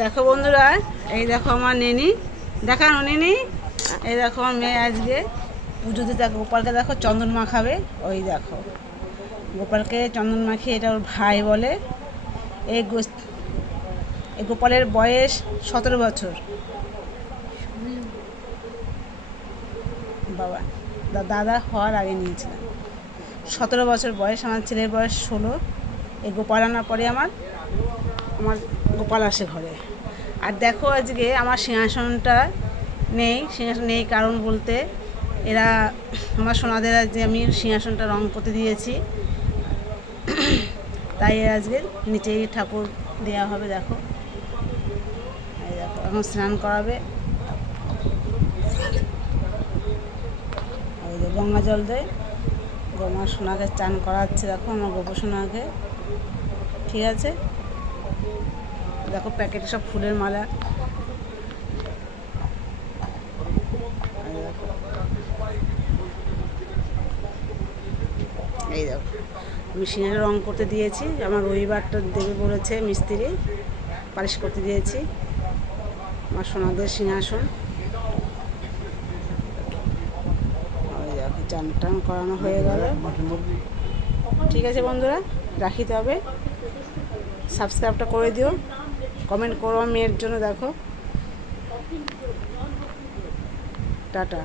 দেখো বন্ধুরা, এই দেখো আমার নেনি, দেখানো নেনি, এই দেখো আমার মেয়ে আজকে পুজো দিতে গোপালকে দেখো চন্দন মাখাবে। ওই দেখো গোপালকে চন্দন মাখিয়ে, এটা ওর ভাই বলে। এই গোপালের বয়স 17 বছর। বাবা দাদা হওয়ার আগে নিয়েছিলাম। 17 বছর বয়স, আমার ছেলের বয়স 16। এই গোপাল আনার পরে আমার গোপাল আসে ঘরে। আর দেখো আজকে আমার সিংহাসন নেই কারণ বলতে এরা আমার সোনাদের আজকে আমি সিংহাসনটা রং করতে দিয়েছি, তাই আজকে নিচেই ঠাকুর দেওয়া হবে। দেখো এই দেখো এখন স্নান করাবে, ওই যে গঙ্গা জল দেয়, আমার সোনাকে চান করাচ্ছে। দেখো আমার গোপু সোনাকে, ঠিক আছে। দেখো প্যাকেটে সব ফুলের মালা। এই দেখো আমি সিংহাসন রং করতে দিয়েছি, আমার রবিবারটা দেবে বলেছে মিস্ত্রি, পালিশ করতে দিয়েছি আমার সোনাদের সিংহাসন। ওই দেখো চান টান করানো হয়ে গেল। ঠিক আছে বন্ধুরা, রাখি তবে। সাবস্ক্রাইবটা করে দিও, কমেন্ট করো মেয়ের জন্য। দেখো টাটা।